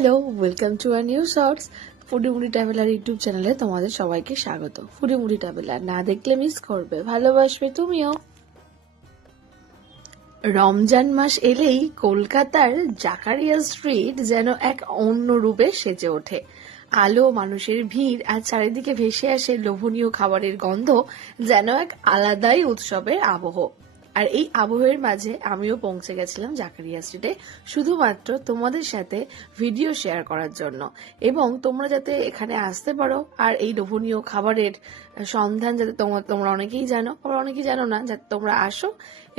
Hello, welcome to our new shorts. Foodie moody traveller YouTube চ্যানেলে তোমাদের সবাইকে স্বাগত। ফুডি মুডি ট্রাভেলার না দেখলে মিস করবে, ভালোবাসবে তুমিও। রমজান মাস এলেই কলকাতার জাকারিয়া স্ট্রিট যেন এক অন্য রূপে সেজে ওঠে। আলো, মানুষের ভিড় আর চারিদিকে ভেসে আসে লোভনীয় খাবারের গন্ধ, যেন এক আলাদাই উৎসবের আবহ। আর এই আবহের মাঝে আমিও পৌঁছে গেছিলাম জাকারিয়া স্ট্রিটে, শুধুমাত্র তোমাদের সাথে ভিডিও শেয়ার করার জন্য, এবং তোমরা যাতে এখানে আসতে পারো আর এই লোভনীয় খাবারের সন্ধান যাতে তোমরা অনেকেই জানো, আবার অনেকেই জানো না, যাতে তোমরা আসো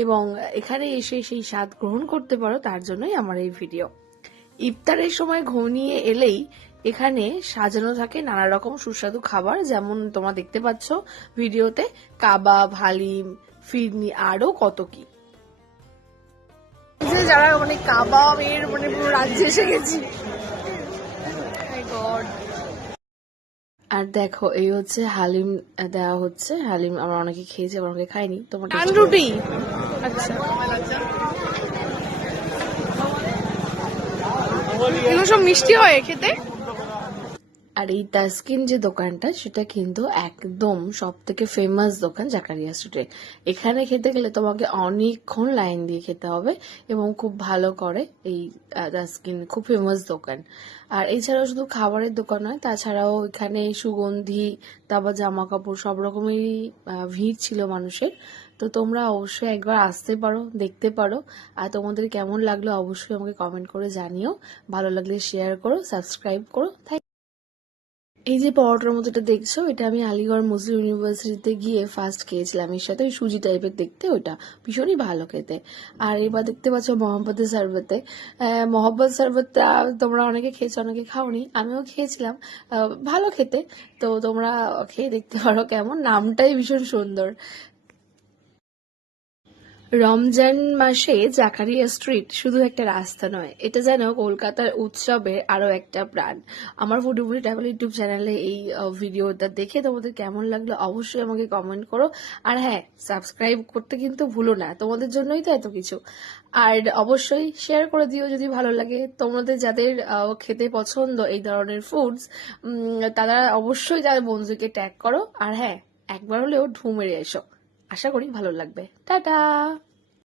এবং এখানে এসে সেই স্বাদ গ্রহণ করতে পারো, তার জন্যই আমার এই ভিডিও। ইফতারের সময় ঘনিয়ে এলেই এখানে সাজানো থাকে নানা রকম সুস্বাদু খাবার, যেমন তোমরা দেখতে পাচ্ছ ভিডিওতে, কাবাব, হালিম, ফিরনি, আরো কত কি। যারা মানে কাবাবের মানে পুরো রাজ্যে এসে গেছি। আর দেখো, এই হচ্ছে হালিম দেওয়া হচ্ছে। হালিম আমরা অনেকে খেয়েছি, আবার অনেকে খাইনি। তোমার রুটি, আচ্ছা, এগুলো সব মিষ্টি হয় খেতে। আর এই তাসকিন যে দোকানটা, সেটা কিন্তু একদম সব থেকে ফেমাস দোকান জাকারিয়া স্ট্রিটে। এখানে খেতে গেলে তোমাকে অনেকক্ষণ লাইন দিয়ে খেতে হবে, এবং খুব ভালো করে এই তাসকিন, খুব ফেমাস দোকান। আর এছাড়াও শুধু খাবারের দোকান নয়, তাছাড়াও এখানে সুগন্ধি, তারপর জামা কাপড়, সব রকমেরই ভিড় ছিল মানুষের। তো তোমরা অবশ্যই একবার আসতে পারো, দেখতে পারো। আর তোমাদের কেমন লাগলো অবশ্যই আমাকে কমেন্ট করে জানিও। ভালো লাগলে শেয়ার করো, সাবস্ক্রাইব করো। এই যে পরোটার মতো এটা দেখছো, এটা আমি আলিগড় মুসলিম ইউনিভার্সিটিতে গিয়ে ফার্স্ট খেয়েছিলাম। এর সাথে ওই সুজি টাইপের দেখতে, ওটা ভীষণই ভালো খেতে। আর এবার দেখতে পাচ্ছ মহব্বতের শরবতে। মহব্বত শরবতটা তোমরা অনেকে খেয়েছো, অনেকে খাওনি, আমিও খেয়েছিলাম। ভালো খেতে। তো তোমরা খেয়ে দেখতে পারো কেমন, নামটাই ভীষণ সুন্দর। রমজান মাসে জাকারিয়া স্ট্রিট শুধু একটা রাস্তা নয়, এটা যেন কলকাতার উৎসবের আরো একটা প্রাণ। আমার ফুডি ট্রাভেল ইউটিউব চ্যানেলে এই ভিডিওটা দেখে তোমাদের কেমন লাগলো অবশ্যই আমাকে কমেন্ট করো। আর হ্যাঁ, সাবস্ক্রাইব করতে কিন্তু ভুলো না, তোমাদের জন্যই তো এত কিছু। আর অবশ্যই শেয়ার করে দিও যদি ভালো লাগে। তোমাদের যাদের খেতে পছন্দ এই ধরনের ফুডস, তারা অবশ্যই তাদের বন্ধুকে ট্যাগ করো। আর হ্যাঁ, একবার হলেও ঢু মেরে এসো, আশা করি ভালো লাগবে। টাটা।